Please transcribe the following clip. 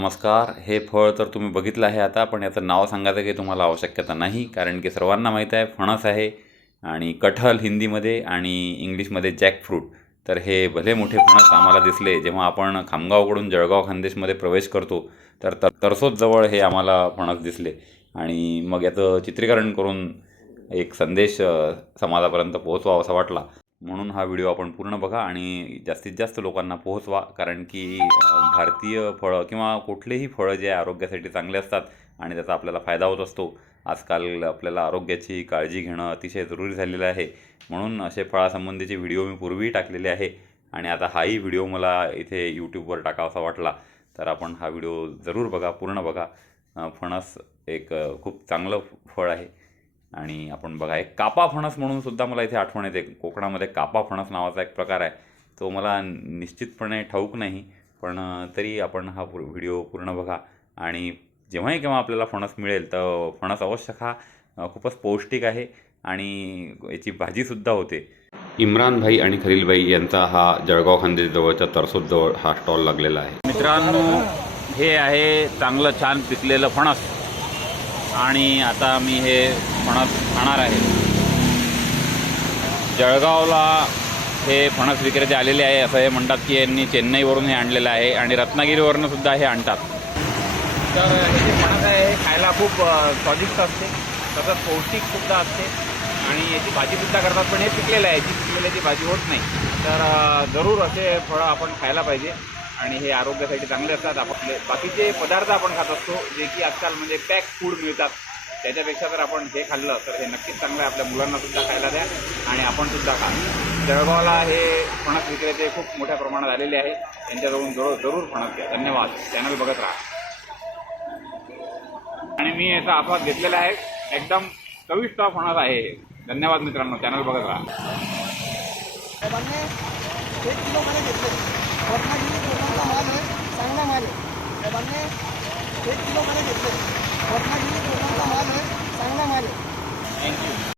नमस्कार. हे फळ तर तुम्ही बघितलं आहे आता, पण याचं नाव सांगायचं काही तुम्हाला आवश्यकता नाही, कारण की सर्वांना माहीत आहे फणस आहे आणि कटहल हिंदीमध्ये आणि इंग्लिशमध्ये जॅकफ्रूट. तर हे भले मोठे फणस आम्हाला दिसले जेव्हा आपण खामगावकडून जळगाव खानदेशमध्ये प्रवेश करतो, तर तरसोदजवळ हे आम्हाला फणस दिसले आणि मग याचं चित्रीकरण करून एक संदेश समाजापर्यंत पोहोचवावा असा वाटला. म्हणून हा व्हिडिओ आपण पूर्ण बघा आणि जास्तीत जास्त लोकांना पोहोचवा, कारण की भारतीय फळं किंवा कुठलेही फळं जे आरोग्यासाठी चांगले असतात आणि त्याचा आपल्याला फायदा होत असतो. आजकाल आपल्याला आरोग्याची काळजी घेणं अतिशय जरुरी झालेलं आहे. म्हणून असे फळासंबंधीचे व्हिडिओ मी पूर्वीही टाकलेले आहे आणि आता हाही व्हिडिओ मला इथे यूट्यूबवर टाकावासा वाटला, तर आपण हा व्हिडिओ जरूर बघा, पूर्ण बघा. फणस एक खूप चांगलं फळ आहे आणि आपण बघा एक कापा फणस म्हणून सुद्धा मला इथे आठवण येते. कोकणामध्ये कापा फणस नावाचा एक प्रकार आहे, तो मला निश्चितपणे ठाऊक नाही, पण तरी आपण हा व्हिडिओ पूर्ण बघा आणि जेव्हाही केव्हा आपल्याला फणस मिळेल तर फणस अवश्य खा. खूपच पौष्टिक आहे आणि याची भाजीसुद्धा होते. इम्रान भाई आणि खलीलभाई यांचा हा जळगाव खानदेश जवळच्या तरसोदजवळ हा स्टॉल लागलेला आहे. मित्रांनो, हे आहे चांगलं छान पिकलेलं फणस आणि आता मी हे फणस खाणार आहे. जळगावला हे फणस विक्रेते आलेले आहे. असं हे म्हणतात की यांनी चेन्नईवरून हे आणलेलं आहे आणि रत्नागिरीवरून सुद्धा हे आणतात. तर हे जे फणस आहे हे खायला खूप स्वादिष्ट असते, तसंच पौष्टिकसुद्धा असते आणि याची भाजीसुद्धा करतात. पण हे पिकलेलं आहे, याची पिकलेल्याची भाजी होत नाही. तर जरूर असे फळं आपण खायला पाहिजे आणि हे आरोग्यासाठी चांगले असतात. आपले बाकीचे पदार्थ आपण खात असतो जे की आजकाल म्हणजे पॅक फूड मिळतात, त्याच्यापेक्षा जर आपण हे खाल्लं तर हे नक्कीच चांगलं आहे. आपल्या मुलांनासुद्धा खायला द्या आणि आपणसुद्धा खा. जळगावला हे फणस विक्रेते खूप मोठ्या प्रमाणात आलेले आहे. यांच्याजवळून जरूर फणस घ्या. धन्यवाद. चॅनल बघत राहा. आणि मी याचा आस्वाद घेतलेला आहे. एकदम चविष्ट फणस आहे. धन्यवाद मित्रांनो. चॅनल बघत राहा. चांगला माल आहे. 1 किलो मध्ये घेतले. रत्नागिरी माल आहे, चांगला माल आहे. थँक्यू.